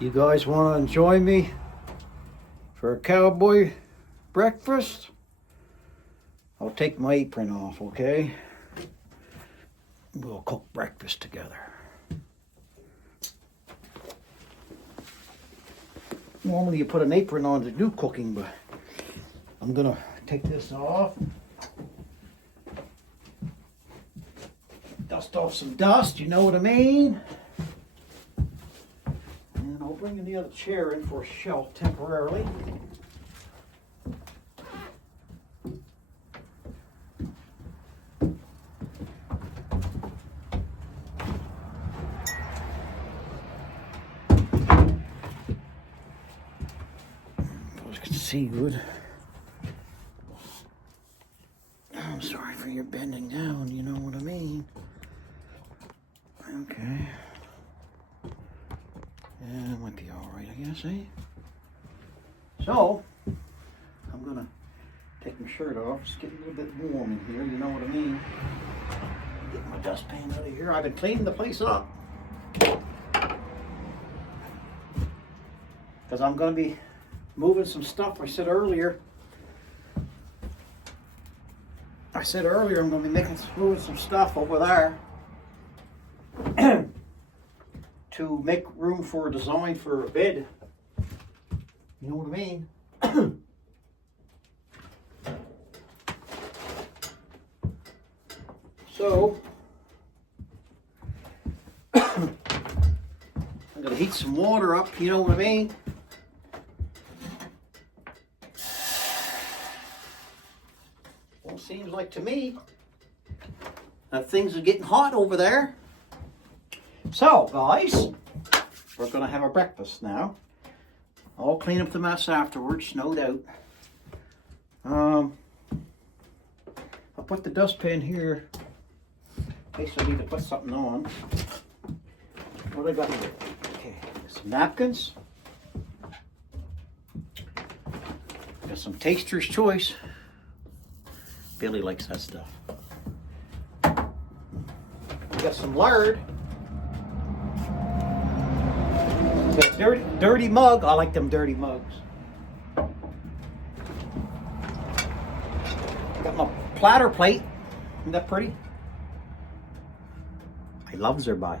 You guys want to join me for a cowboy breakfast? I'll take my apron off, okay? We'll cook breakfast together. Normally you put an apron on to do cooking, but I'm gonna take this off. Dust off some dust, you know what I mean? And I'll bring the other chair in for a shelf temporarily. See good. I'm sorry for your bending down, you know what I mean. Okay. Yeah, it might be alright, I guess, eh? So, I'm gonna take my shirt off. It's getting a little bit warm in here, you know what I mean. Get my dustpan out of here. I've been cleaning the place up. Because I'm gonna be moving some stuff. I said earlier I'm going to be moving some stuff over there to make room for a design for a bed. You know what I mean? So I'm going to heat some water up. You know what I mean? Seems like to me that things are getting hot over there. So, guys, we're going to have a breakfast now. I'll clean up the mess afterwards, no doubt. I'll put the dustpan here in case I need to put something on. What do I got here? Okay, some napkins. Got some Taster's Choice. Billy likes that stuff. We got some lard. Got a dirty mug. I like them dirty mugs. Got my platter plate. Isn't that pretty? I love Zerbai.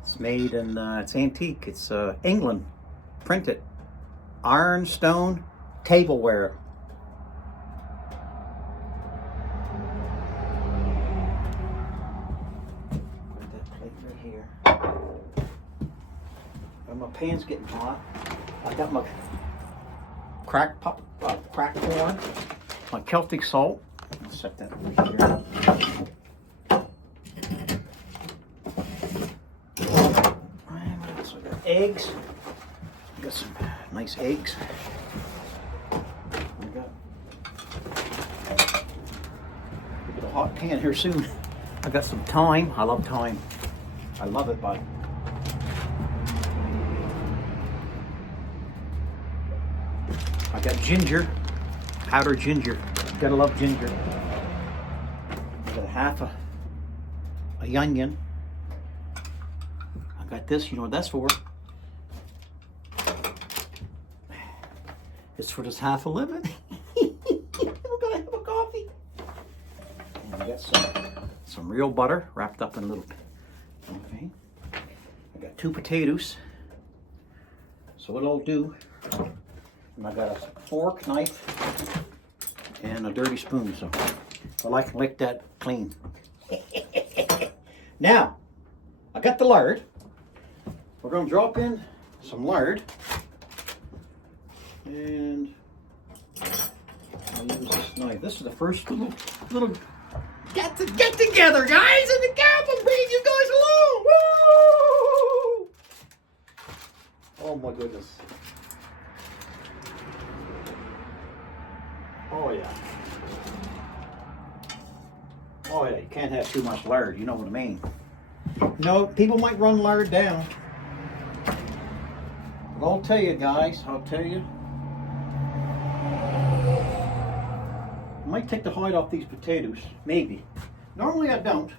It's made in, it's antique. It's England. Printed. Ironstone tableware. My pan's getting hot. I got my cracked corn, my Celtic salt. I'll set that over here. So I got eggs. I got some nice eggs. We got a hot pan here soon. I got some thyme. I love thyme. I love it, bud. I got ginger, powdered ginger. You gotta love ginger. I got half a onion. I got this, you know what that's for? It's for this half a lemon. We're gonna have a coffee. And I got some real butter wrapped up in a little. Okay. I got 2 potatoes. So what I'll do. And I got a fork, knife, and a dirty spoon, so I like to lick that clean. Now, I got the lard. We're going to drop in some lard. And I'll use this knife. This is the first little get together, guys, and the camp will bring you guys along. Woo! Oh my goodness. Oh yeah. Oh yeah, you can't have too much lard, you know what I mean. No, people might run lard down. But I'll tell you guys, I might take the hide off these potatoes, maybe. Normally I don't,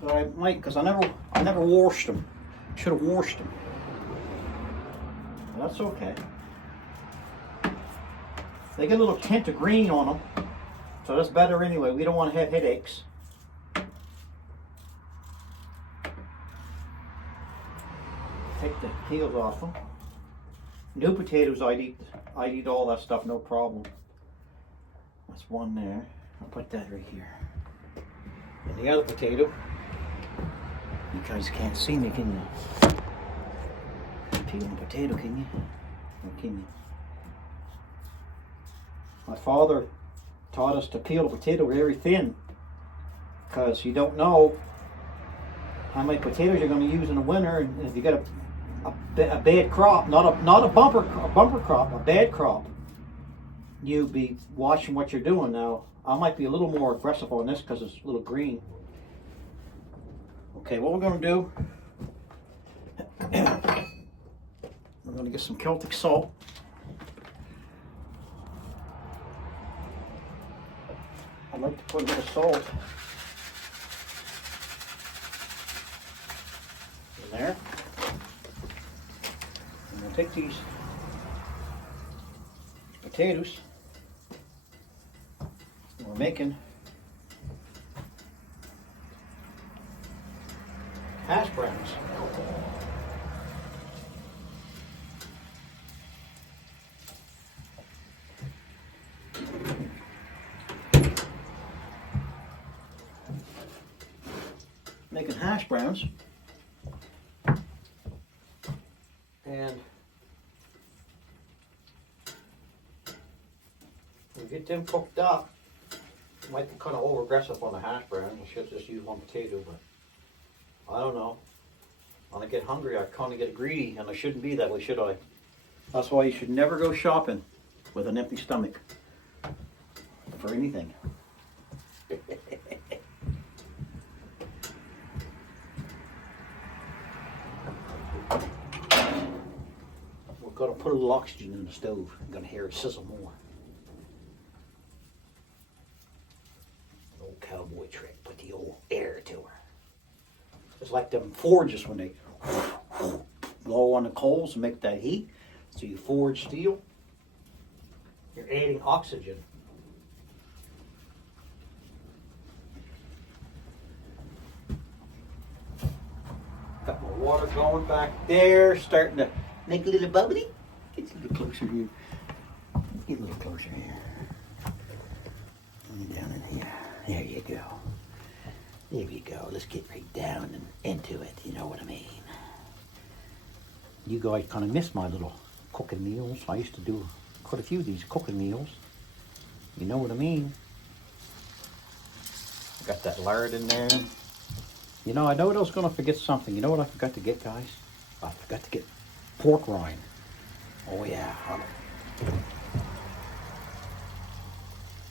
but I might, because I never washed them. Should have washed them. That's okay. They get a little tint of green on them, so that's better anyway. We don't want to have headaches. Take the peels off them. New potatoes, I'd eat all that stuff, no problem. That's one there. I'll put that right here. And the other potato, you guys can't see me, can you? Peeling a potato, can you? Or can you? My father taught us to peel a potato very thin, because you don't know how many potatoes you're going to use in the winter, and if you get a bad crop, not a bumper crop, a bad crop, you be watching what you're doing. Now, I might be a little more aggressive on this because it's a little green. Okay, what we're going to do, we're going to get some Celtic salt. I like to put a little salt in there. And we'll take these potatoes we're making hash browns. Making hash browns, and we get them cooked up. Might be kind of over aggressive on the hash browns. I should just use one potato, but I don't know. When I get hungry, I kind of get greedy, and I shouldn't be that way, should I? That's why you should never go shopping with an empty stomach for anything. We're going to put a little oxygen in the stove. I'm going to hear it sizzle more. Old cowboy trick, put the old air to her. It's like them forges when they blow on the coals and make that heat. So you forge steel, you're adding oxygen. Got my water going back there, starting to make a little bubbly. Get a little closer here. Get a little closer here. And down in here. There you go. There you go. Let's get right down and into it. You know what I mean? You guys kind of miss my little cooking meals. I used to do quite a few of these cooking meals. You know what I mean? Got that lard in there. You know, I know I was going to forget something. You know what I forgot to get, guys? I forgot to get pork rind. Oh, yeah.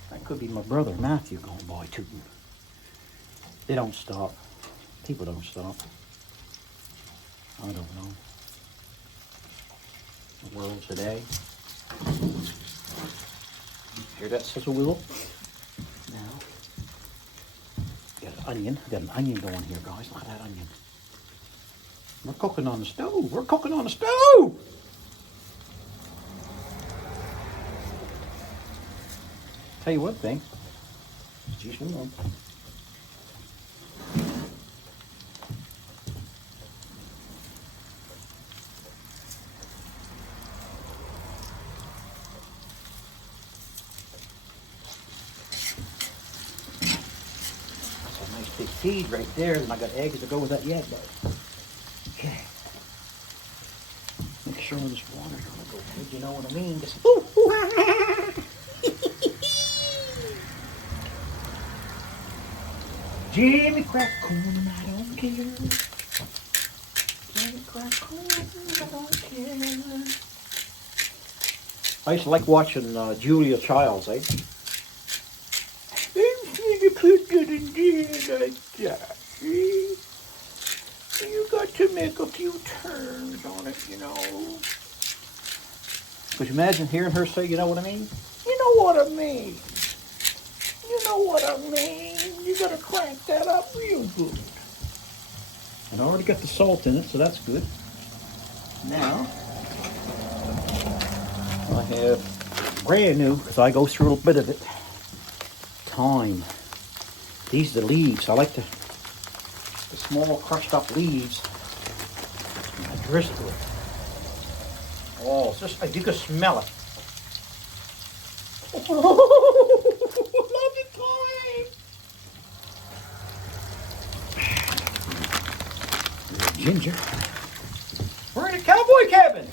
That could be my brother, Matthew, going by tooting. They don't stop. People don't stop. I don't know. The world today. Hear that sizzle wheel? Now. Got an onion. Got an onion going here, guys. Look at that onion. We're cooking on the stove. We're cooking on the stove! Tell you what, thing. Jeez, hold on. That's a nice big feed right there, and I got eggs to go with that yet, but okay. Make sure this water's gonna go good, you know what I mean? Just Jimmy crack corn, I don't care. Jimmy crack corn, I don't care. I used to like watching Julia Childs, eh? You put good in there like that, see? You got to make a few turns on it, you know. Could you imagine hearing her say, you know what I mean? You know what I mean. You know what I mean. You gotta crank that up real good. And I already got the salt in it, so that's good. Now, I have brand new, because I go through a little bit of it. Thyme. These are the leaves. I like the small crushed up leaves. And I drizzle it. Oh, it's just like you can smell it. Oh, love the thyme. Ginger. We're in a cowboy cabin.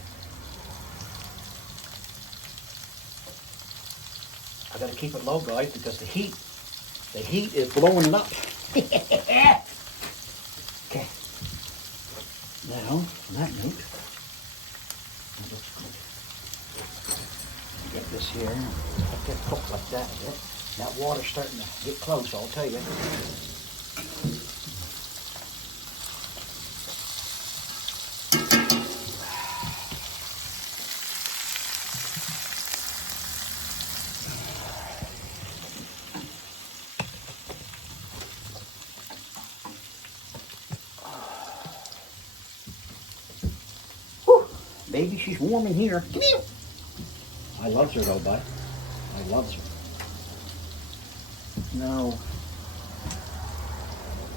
I gotta keep it low, guys, because the heat is blowing it up. Okay. Now, on that note, that looks good. Get this here. Let that cook like that a bit. That water's starting to get close, I'll tell you. Baby, she's warm in here. Come here. I loves her though, bud. I loves her. No.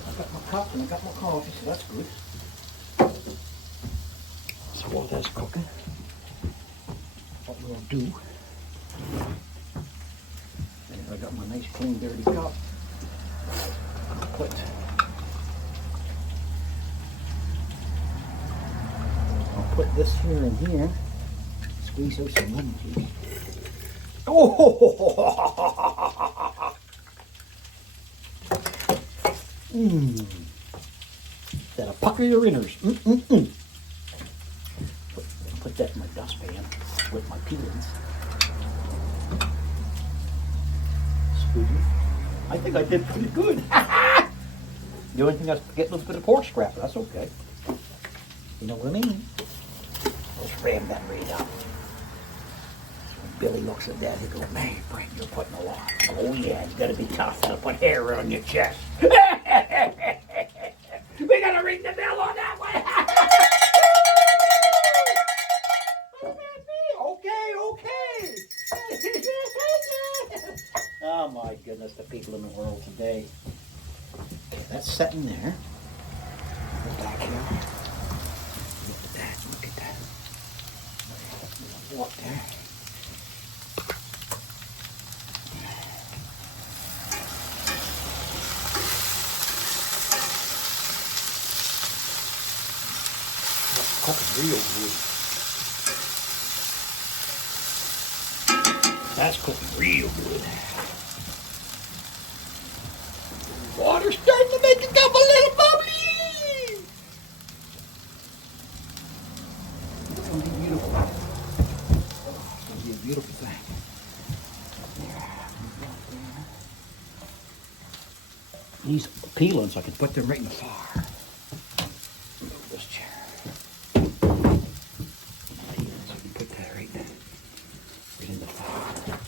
I got my cup and I got my coffee, so that's good. So while that's cooking, what we'll do, and I got my nice clean dirty cup, I'll put this here and here. Squeeze out some lemon juice. Oh! That'll pucker your innards. Put that in my dustpan with my peelings. Excuse me. I think I did pretty good. The only thing I get a little bit of pork scrap, but that's okay. You know what I mean? Let's ram that right up. When Billy looks at that, he goes, "Man, Brent, you're putting a lot." Oh yeah, you gotta be tough to put hair on your chest. We gotta ring the bell on that one. Okay. Oh my goodness, the people in the world today. Okay, that's setting there. Go back here. Look at that. Walk there. That's cooking real good. That's cooking real good. Water's starting to make a couple little bubblies. It's going to be beautiful. It's going to be a beautiful thing. These peelings, I can put them right in the fire. Move this chair. Peelings, I can put that right in the fire.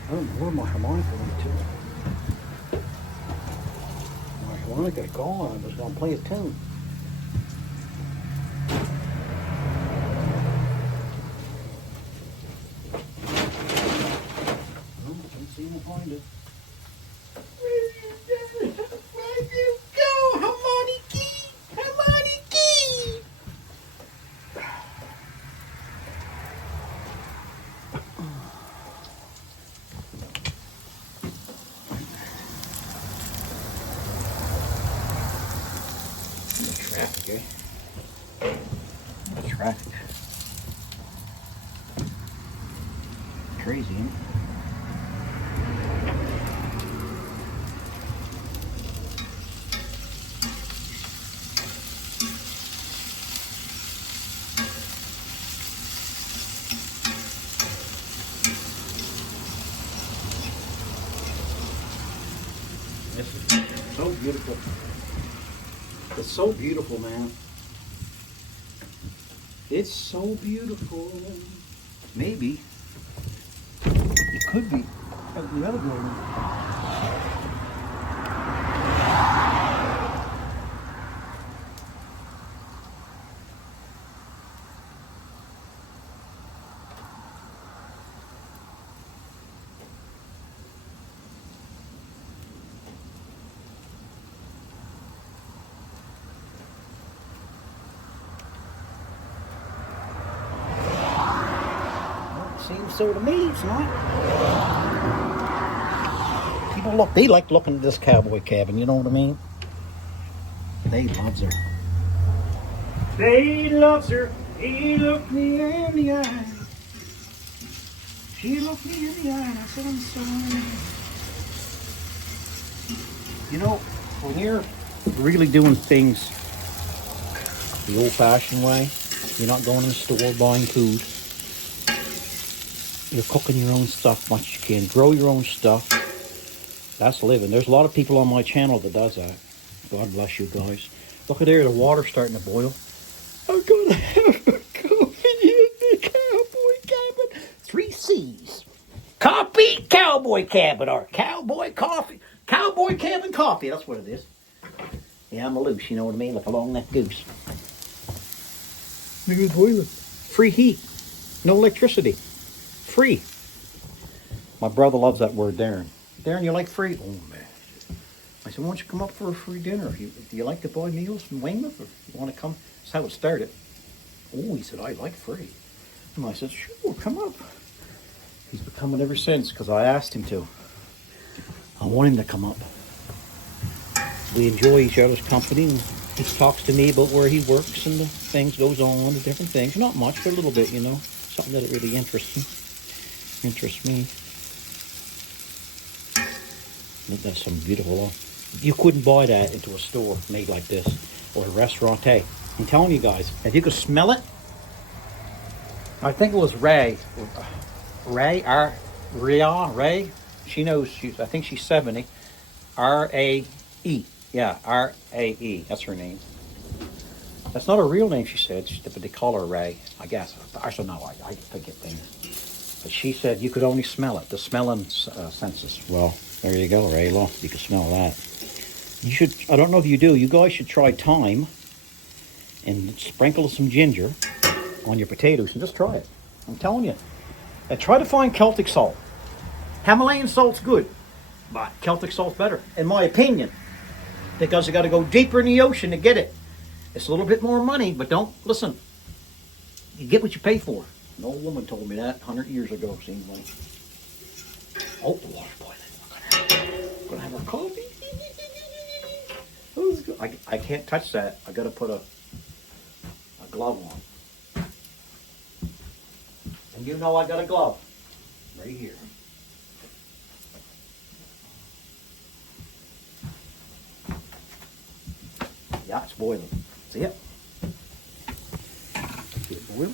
I don't know where my harmonica went to. My harmonica gone. I was going to play a tune. Oh, I can't seem to find it. Where you go, harmonica? Harmonica! Traffic, eh? Traffic. Crazy, isn't it? This is so beautiful. It's so beautiful, man. It's so beautiful. Maybe it could be at the other building. Seems so to me, it's not. People look, they like looking at this cowboy cabin, you know what I mean? They loves her. They loves her. He looked me in the eye. She looked me in the eye and I said, I'm sorry. You know, when you're really doing things the old-fashioned way, you're not going to the store buying food. You're cooking your own stuff much as you can. Grow your own stuff. That's living. There's a lot of people on my channel that does that. God bless you guys. Look at there, the water's starting to boil. I'm gonna have a coffee in the cowboy cabin. 3 C's. Coffee, cowboy cabin, or cowboy coffee. Cowboy cabin coffee, that's what it is. Yeah, I'm a loose, you know what I mean? Like a long neck goose. Look at the toilet. Free heat. No electricity. Free. My brother loves that word, Darren. Darren, you like free? Oh, man. I said, why don't you come up for a free dinner? Do you like to buy meals from Weymouth? Or you want to come? That's how it started. Oh, he said, I like free. And I said, sure, come up. He's been coming ever since because I asked him to. I want him to come up. We enjoy each other's company, and he talks to me about where he works and the things goes on, the different things. Not much, but a little bit, you know. Something that really interests me. I think that's some beautiful. You couldn't buy that into a store made like this or a restaurant. Hey, I'm telling you guys, if you could smell it, I think it was Ray. Ray. She knows. I think she's 70. R-A-E. Yeah, R-A-E. That's her name. That's not her real name, she said, but they call her Ray, I guess. I don't know. I forget things. But she said you could only smell it, the smelling senses. Well, there you go, Ray. Well, you can smell that. You should, I don't know if you do, you guys should try thyme and sprinkle some ginger on your potatoes and just try it. I'm telling you. And try to find Celtic salt. Himalayan salt's good, but Celtic salt's better, in my opinion. Because you got to go deeper in the ocean to get it. It's a little bit more money, but don't, listen, you get what you pay for. An old woman told me that 100 years ago, seems like. Oh, the water's boiling. I'm gonna have a coffee. I can't touch that. I gotta put a glove on. And you know I got a glove right here. Yeah, it's boiling. See it? See it boil?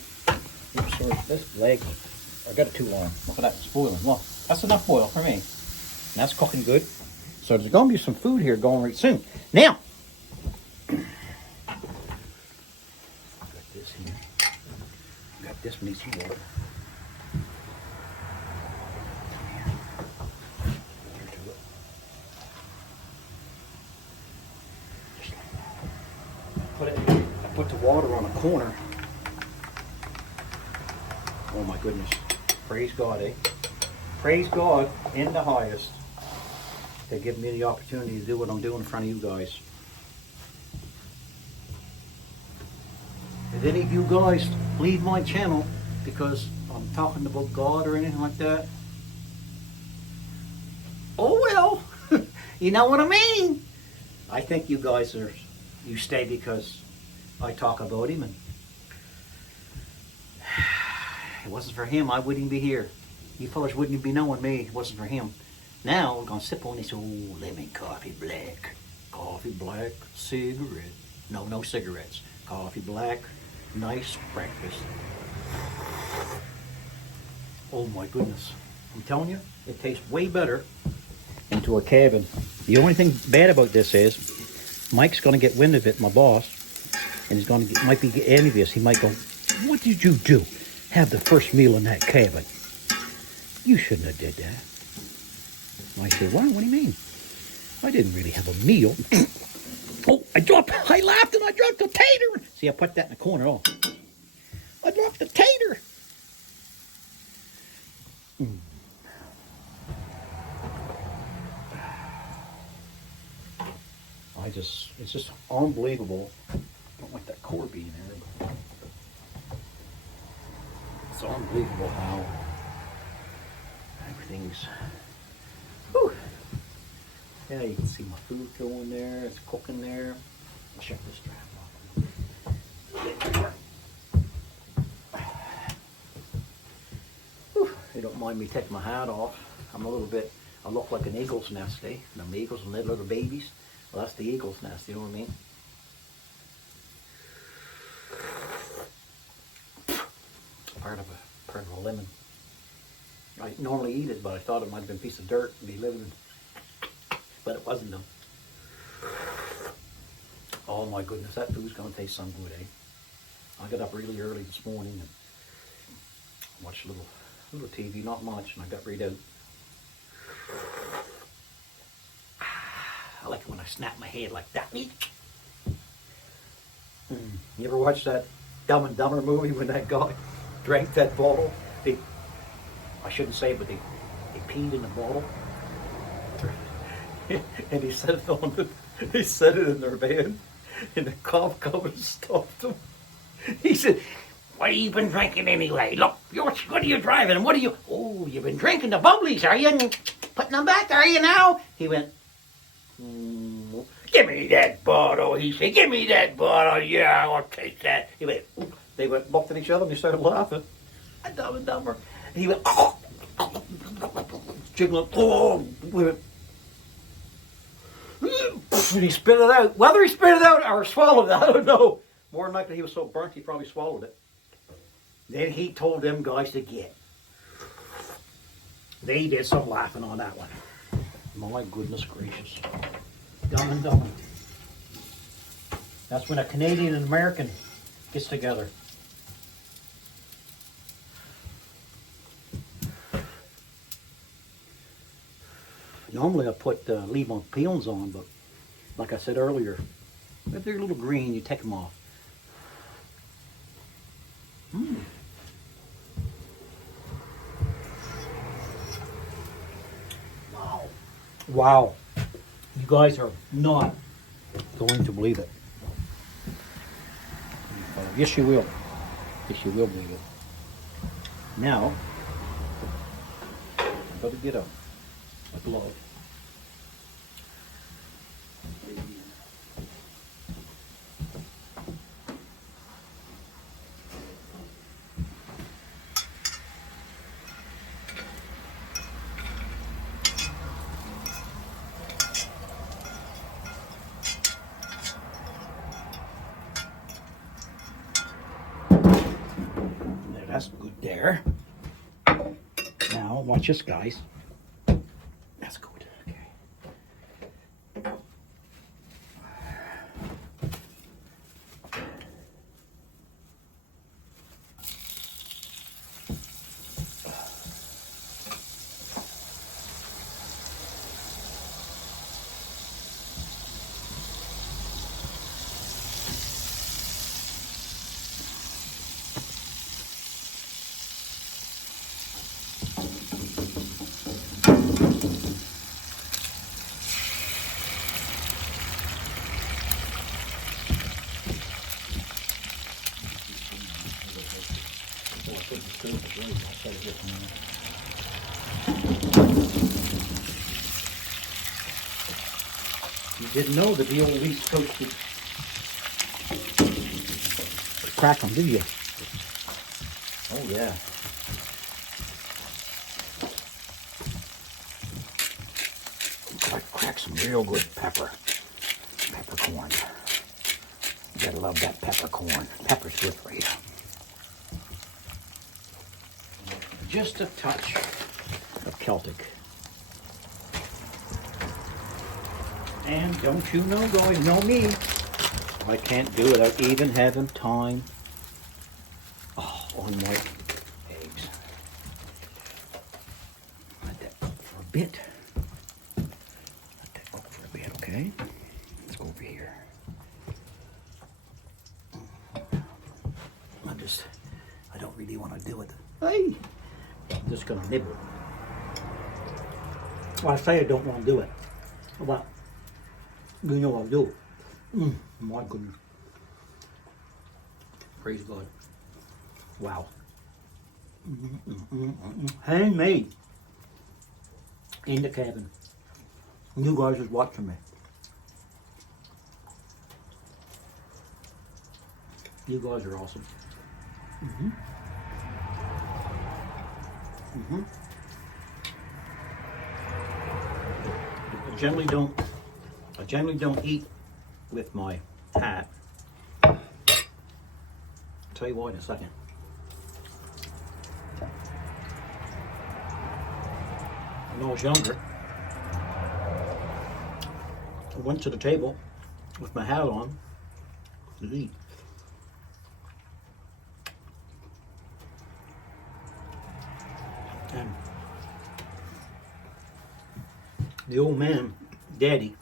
Oops, sorry. This leg, I got it too long. Look at that, it's boiling. Well, that's enough boil for me. And that's cooking good. So there's going to be some food here going right soon. Now, got this here. Got this, we need some water. I put the water on a corner. Oh my goodness. Praise God, eh? Praise God in the highest to give me the opportunity to do what I'm doing in front of you guys. If any of you guys leave my channel because I'm talking about God or anything like that, oh well, you know what I mean. I think you guys you stay because I talk about him, and if it wasn't for him, I wouldn't be here. You fellas wouldn't be knowing me if it wasn't for him. Now we're gonna sip on this old lemon coffee black. Coffee black, cigarette. No cigarettes. Coffee black, nice breakfast. Oh my goodness. I'm telling you, it tastes way better into a cabin. The only thing bad about this is Mike's going to get wind of it, my boss, and he's going to might be envious. He might go, "What did you do? Have the first meal in that cabin? You shouldn't have did that." I say, "What? What do you mean? I didn't really have a meal." Oh, I laughed and I dropped the tater. See, I put that in the corner. Oh, I dropped the tater. It's just unbelievable. I don't like that core being there, but it's unbelievable how everything's, whew. Yeah, you can see my food going there, it's cooking there. I'll shut this trap off. Whew. You don't mind me taking my hat off. I look like an eagle's nest, eh? Them eagles and their little babies. Well, that's the eagle's nest, you know what I mean? Part of a lemon. I normally eat it, but I thought it might have been a piece of dirt and be living, but it wasn't though. Oh my goodness, that food's gonna taste some good, eh? I got up really early this morning and watched a little TV, not much, and I got right out. I like it when I snap my head like that. You ever watch that Dumb and Dumber movie when that guy drank that bottle? I shouldn't say, but they peed in the bottle, and he set it in their bed, and the cop come and stopped him. He said, "What have you been drinking anyway? Look, what are you driving? And what are you? Oh, you've been drinking the bubblies, are you? And putting them back, are you now?" He went, "Give me that bottle," he said. "Give me that bottle. Yeah, I'll take that." He went, they looked at each other and they started laughing. Dumb and Dumber. And he went, jiggling. Oh, and he spit it out. Whether he spit it out or swallowed it, I don't know. More than likely he was so burnt he probably swallowed it. Then he told them guys to get. They did some laughing on that one. My goodness gracious. Dumb and Dumber. That's when a Canadian and American gets together. Normally I put Levon peons on, but like I said earlier, if they're a little green, you take them off. Wow. You guys are not going to believe it. Yes, you will. Yes, you will believe it. Now, I'm going to get a glove. That's good there. Now, watch this, guys. That's good. Okay. You didn't know that the old East Coast would crack them, did you? Oh yeah. Crack some real good peppercorn. You gotta love that peppercorn. Pepper's good for you. Just a touch of Celtic. And don't you know, guys, know me. I can't do it without even having time on my eggs. Let that cook for a bit. Let that cook for a bit, okay? Let's go over here. I don't really want to do it. Hey! I'm just going to nibble. Well, I say I don't want to do it. But, you know I'll do it. My goodness. Praise God. Wow. Handmade. In the cabin. You guys is watching me. You guys are awesome. I generally don't eat with my hat. I'll tell you why in a second. When I was younger, I went to the table with my hat on to eat. And the old man, Daddy,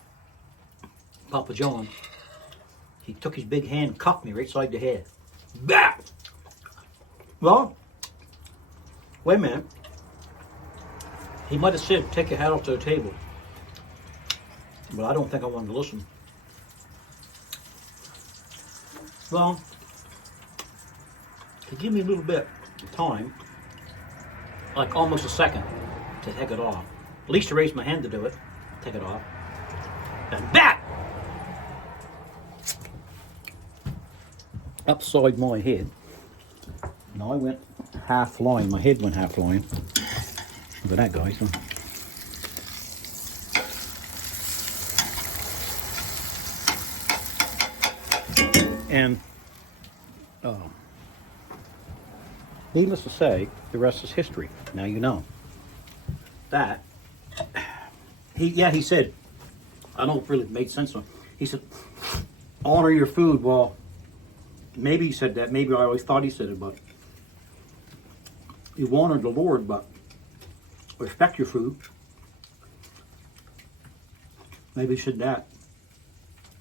Papa John, he took his big hand and cocked me right side the head. Bah! Well, wait a minute. He might have said, take your hat off to the table. But I don't think I wanted to listen. Well, he gave me a little bit of time, like almost a second, to take it off. At least to raise my hand to do it. Take it off. And BAP! Upside my head. Now I went half line. My head went half line. Look at that, guys. And needless to say, the rest is history. Now you know. That he said, I don't know if it really made sense to him. He said, honor your food. Well, maybe he said that. Maybe I always thought he said it, but you honor the Lord, but respect your food. Maybe he said that.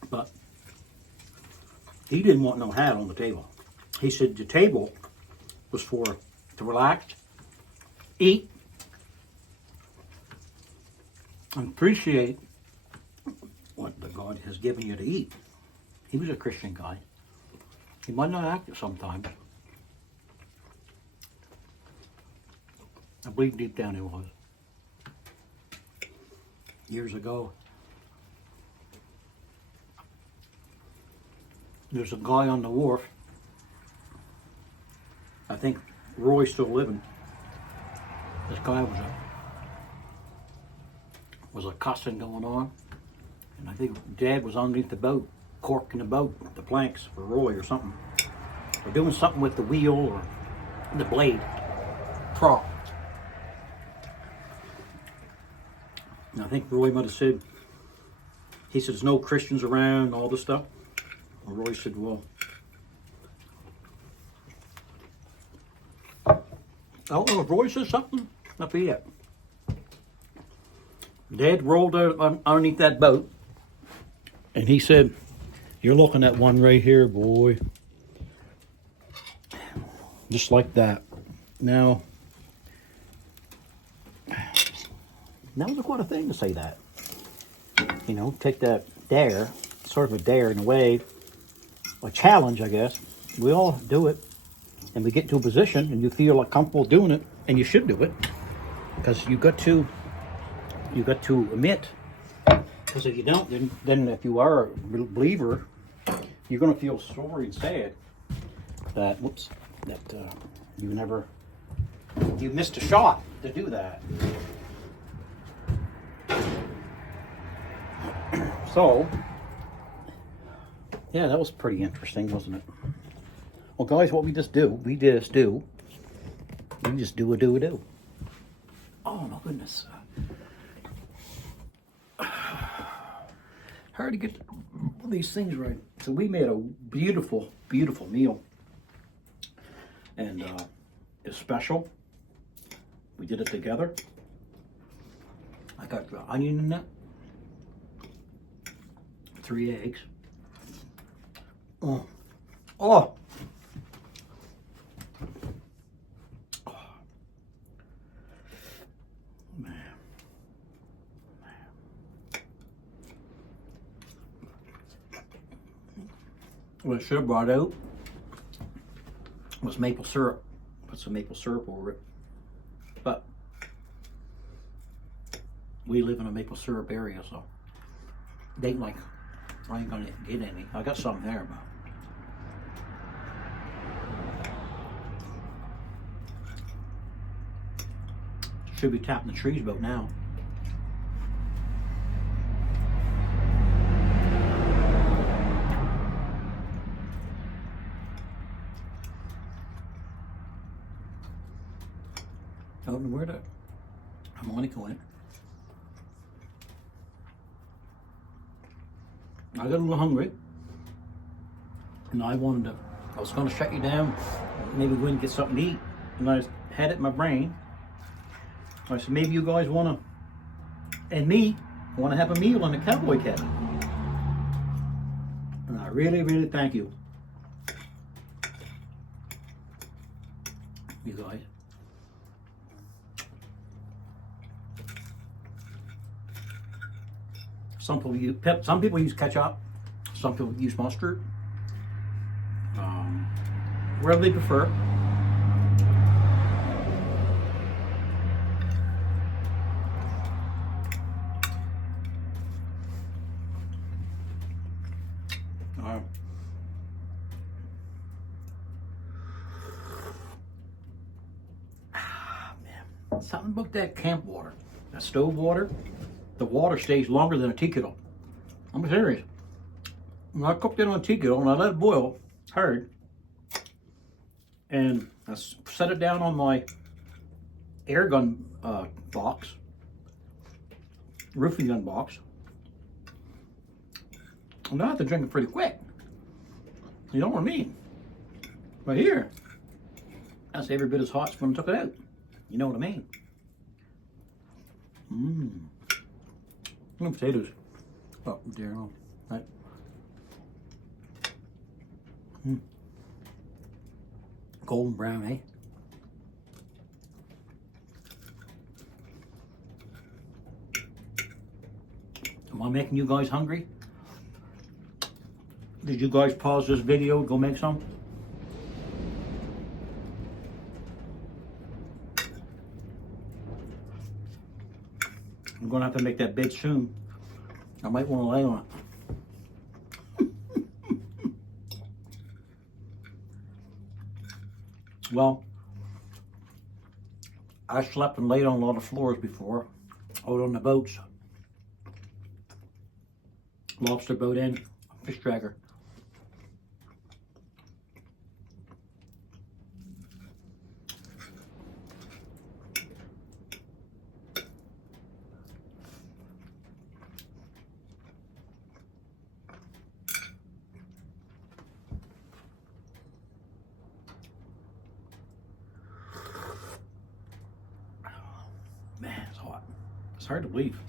But he didn't want no hat on the table. He said the table was for to relax, eat, and appreciate what the God has given you to eat. He was a Christian guy. He might not act it sometimes. I believe deep down he was. Years ago, there's a guy on the wharf. I think Roy's still living. This guy was a cussing going on, and I think Dad was underneath the boat, corking the boat, the planks for Roy or something, or doing something with the wheel or the blade, prop. And I think Roy might have said, he said, there's no Christians around, all this stuff. And Roy said, well, I don't know if Roy said something, not yet. Dad rolled out underneath that boat, and he said, you're looking at one right here, boy. Just like that. Now, that was quite a thing to say that. You know, take that dare, sort of a dare in a way, a challenge, I guess. We all do it, and we get to a position, and you feel like comfortable doing it, and you should do it, because you got to admit. Because if you don't, then if you are a believer, you're going to feel sorry and sad that you missed a shot to do that. So, yeah, that was pretty interesting, wasn't it? Well, guys, what we just do a do. Oh, my goodness. hard to get these things right. So we made a beautiful, beautiful meal. And it's special. We did it together. I got the onion in it. 3 eggs. Oh. Oh. Man. What I should have brought out was maple syrup. Put some maple syrup over it. But we live in a maple syrup area, so they ain't like, I ain't gonna get any. I got some there, but should be tapping the trees about now. I don't know where the harmonica went. I got a little hungry, and I was going to shut you down, maybe go and get something to eat. And I had it in my brain. I said, maybe you guys want to, and me, want to have a meal in the cowboy cabin. And I really, really thank you. You guys. Some people use ketchup. Some people use mustard. Whatever they prefer. Man, something about that camp water, that stove water. The water stays longer than a tea kettle. I'm serious. When I cooked it on a tea kettle and I let it boil hard, and I set it down on my air gun box, roofing gun box, and I have to drink it pretty quick. You know what I mean? But here, that's every bit as hot as when I took it out. You know what I mean? Potatoes. Oh, dear. Oh, right. Golden brown, eh? Am I making you guys hungry? Did you guys pause this video to go make some? I'm gonna have to make that bed soon. I might want to lay on it. Well, I slept and laid on a lot of floors before, out on the boats. Lobster boat and fish dragger. Man, it's hot. It's hard to believe.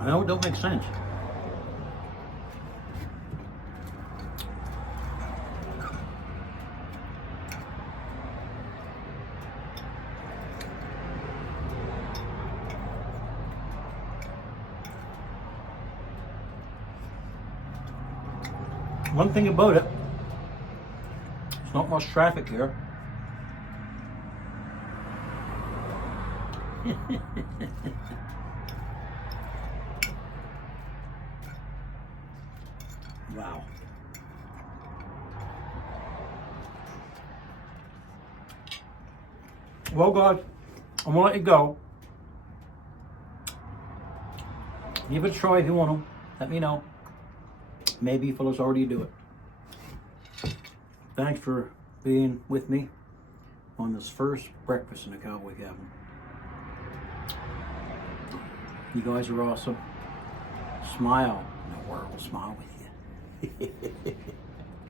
I know it don't make sense. One thing about it, there's not much traffic here. Wow. Well, guys, I'm gonna let you go. Give it a try if you want to. Let me know. Maybe you fellas already do it. Thanks for being with me on this first breakfast in the cowboy cabin. You guys are awesome. Smile, and the world will smile with you.